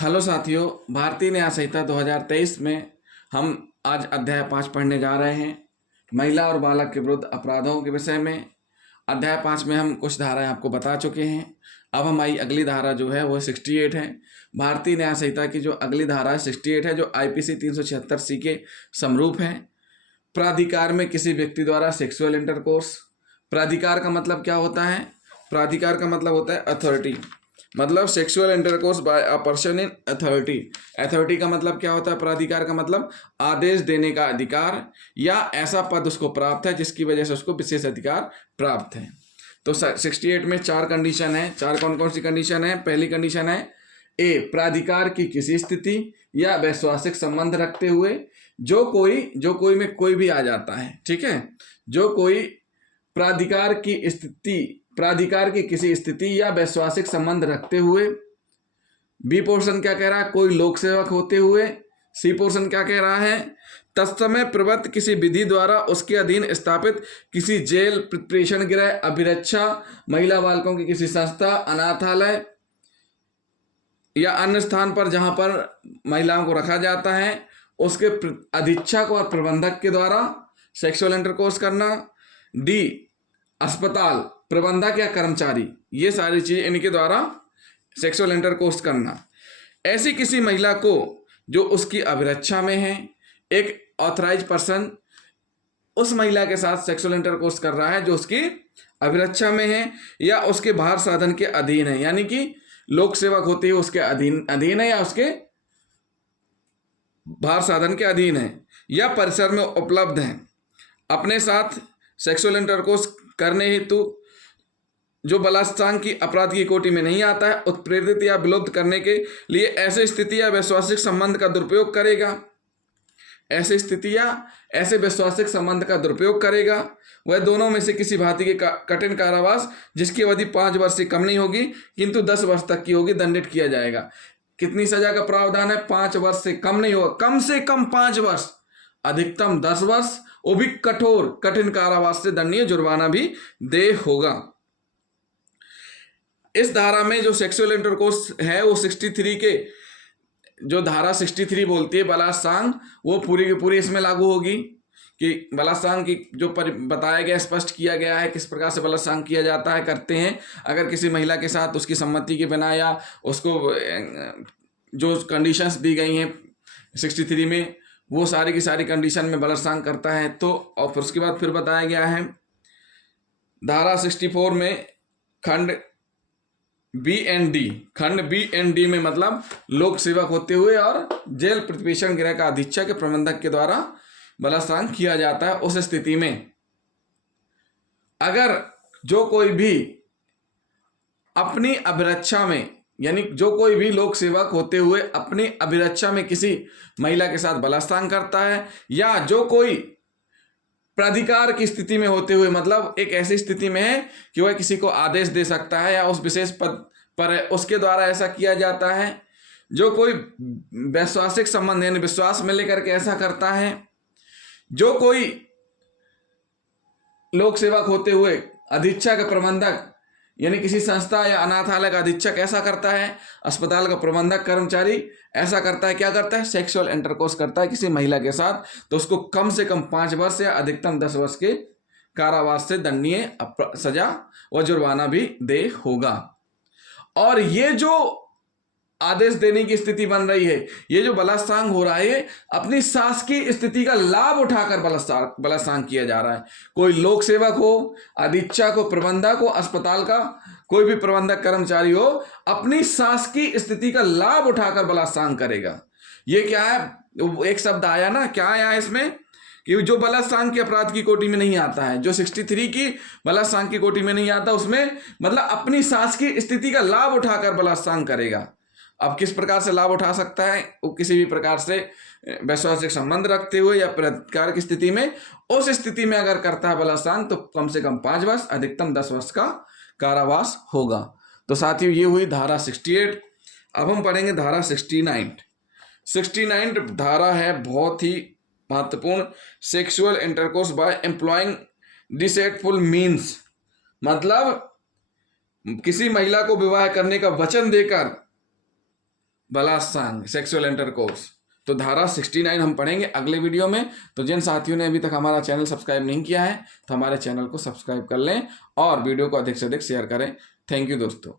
Hello साथियों, भारतीय न्याय संहिता 2023 में हम आज अध्याय 5 पढ़ने जा रहे हैं। महिला और बालक के विरुद्ध अपराधों के विषय में अध्याय 5 में हम कुछ धाराएं आपको बता चुके हैं। अब हमारी अगली धारा जो है वो 68 है। भारतीय न्याय संहिता की जो अगली धारा है 68 है, जो IPC 376C के समरूप है। प्राधिकार में किसी व्यक्ति द्वारा सेक्सुअल इंटरकोर्स। प्राधिकार का मतलब क्या होता है? प्राधिकार का मतलब होता है अथॉरिटी, मतलब sexual intercourse by a person in authority. Authority का मतलब क्या होता है? प्राधिकार का मतलब आदेश देने का अधिकार या ऐसा पद उसको प्राप्त है जिसकी वजह से उसको विशेष अधिकार प्राप्त है। तो 68 में 4 कंडीशन है। 4 कौन कौन सी कंडीशन है? पहली कंडीशन है ए, प्राधिकार की किसी स्थिति या वैश्वासिक संबंध रखते हुए जो कोई में कोई भी आ जाता है, ठीक है। जो कोई प्राधिकार की किसी स्थिति या वैश्वासिक संबंध रखते हुए। बी पोर्शन क्या कह रहा है? कोई लोक सेवक होते हुए। सी पोर्शन क्या कह रहा है? तत्समय प्रवृत्त किसी विधि द्वारा उसके अधीन स्थापित किसी जेल, प्रेषण गृह, अभिरक्षा, महिला बालकों की किसी संस्था, अनाथालय या अन्य स्थान पर जहां पर महिलाओं को रखा जाता है उसके अधीक्षक और प्रबंधक के द्वारा सेक्सुअल इंटरकोर्स करना। डी, अस्पताल प्रबंधक या कर्मचारी, ये सारी चीजें इनके द्वारा सेक्सुअल इंटरकोर्स करना। ऐसी किसी महिला को जो उसकी अभिरक्षा में है, एक ऑथराइज पर्सन उस महिला के साथ सेक्सुअल इंटरकोर्स कर रहा है जो उसकी अभिरक्षा में है या उसके भार साधन के अधीन है, यानी कि लोक सेवक होते हुए उसके अधीन है या उसके भार साधन के अधीन है या परिसर में उपलब्ध है। अपने साथ सेक्सुअल इंटरकोर्स करने हेतु जो बलात्कार की अपराध की कोटि में नहीं आता है, उत्प्रेरित या विलुप्त करने के लिए ऐसे स्थिति या वैश्वासिक संबंध का दुरुपयोग करेगा। ऐसे स्थिति या ऐसे वैश्वासिक संबंध का दुरुपयोग करेगा। वह दोनों में से किसी भांति के कठिन कारावास जिसकी अवधि 5 वर्ष से कम नहीं होगी किंतु 10 वर्ष तक की होगी, दंडित किया जाएगा। कितनी सजा का प्रावधान है? 5 वर्ष से कम नहीं होगा, कम से कम 5 वर्ष, अधिकतम 10 वर्ष, वो भी कठिन कारावास से दंडनीय जुर्माना भी दे होगा। इस धारा में जो सेक्सुअल इंटरकोर्स है वो 63 के जो धारा 63 बोलती है बलात्कार, वो पूरी की पूरी इसमें लागू होगी कि बलात्कार की जो बताया गया, स्पष्ट किया गया है किस प्रकार से बलात्कार किया जाता है, करते हैं। अगर किसी महिला के साथ उसकी सम्मति के बिना या उसको जो कंडीशंस दी गई हैं 63 में, वो सारी की सारी कंडीशन में बलात्कार करता है तो, और फिर उसके बाद फिर बताया गया है धारा 64 में खंड बी एंड डी में मतलब लोक सेवक होते हुए और जेल, प्रेषण गृह का अधीक्षक के प्रबंधक के द्वारा बलात्कार किया जाता है। उस स्थिति में अगर जो कोई भी अपनी अभिरक्षा में, यानी जो कोई भी लोक सेवक होते हुए अपनी अभिरक्षा में किसी महिला के साथ बलात्कार करता है या जो कोई प्राधिकार की स्थिति में होते हुए, मतलब एक ऐसी स्थिति में है कि वह किसी को आदेश दे सकता है या उस विशेष पद पर है, उसके द्वारा ऐसा किया जाता है। जो कोई वैश्वासिक संबंध यानी विश्वास में लेकर के ऐसा करता है। जो कोई लोक सेवक होते हुए अधीक्षक प्रबंधक यानी किसी संस्था या अनाथालय का अधीक्षक ऐसा करता है। अस्पताल का प्रबंधक कर्मचारी ऐसा करता है, क्या करता है? सेक्सुअल इंटरकोर्स करता है किसी महिला के साथ, तो उसको कम से कम 5 वर्ष या अधिकतम 10 वर्ष के कारावास से दंडनीय सजा व जुर्माना भी दे होगा। और ये जो आदेश देने की स्थिति बन रही है, ये जो बलात्कार हो रहा है, अपनी शासकीय स्थिति का लाभ उठाकर बलात्कार किया जा रहा है। कोई लोक सेवक हो, अधीक्षक हो, प्रबंधक हो, अस्पताल का कोई भी प्रबंधक कर्मचारी हो, अपनी शासकीय स्थिति का लाभ उठाकर बलात्कार करेगा। ये क्या है? एक शब्द आया ना, क्या आया इसमें कि जो बलात्कार के अपराध की कोटि में नहीं आता है, जो 63 की बलात्कार की कोटि में नहीं आता, उसमें मतलब अपनी शासकीय स्थिति का लाभ उठाकर बलात्कार करेगा। अब किस प्रकार से लाभ उठा सकता है? वो किसी भी प्रकार से वैश्वासिक संबंध रखते हुए या प्रतिकार की स्थिति में, उस स्थिति में अगर करता है बलात्कार तो कम से कम 5 वर्ष, अधिकतम 10 वर्ष का कारावास होगा। तो साथियों, ये हुई धारा 68। अब हम पढ़ेंगे धारा 69। 69 धारा है बहुत ही महत्वपूर्ण, sexual intercourse by employing deceitful means, मतलब किसी महिला को विवाह करने का वचन देकर बलात्संग, सेक्सुअल इंटरकोर्स। तो धारा 69 हम पढ़ेंगे अगले वीडियो में। तो जिन साथियों ने अभी तक हमारा चैनल सब्सक्राइब नहीं किया है तो हमारे चैनल को सब्सक्राइब कर लें और वीडियो को अधिक से अधिक शेयर करें। थैंक यू दोस्तों।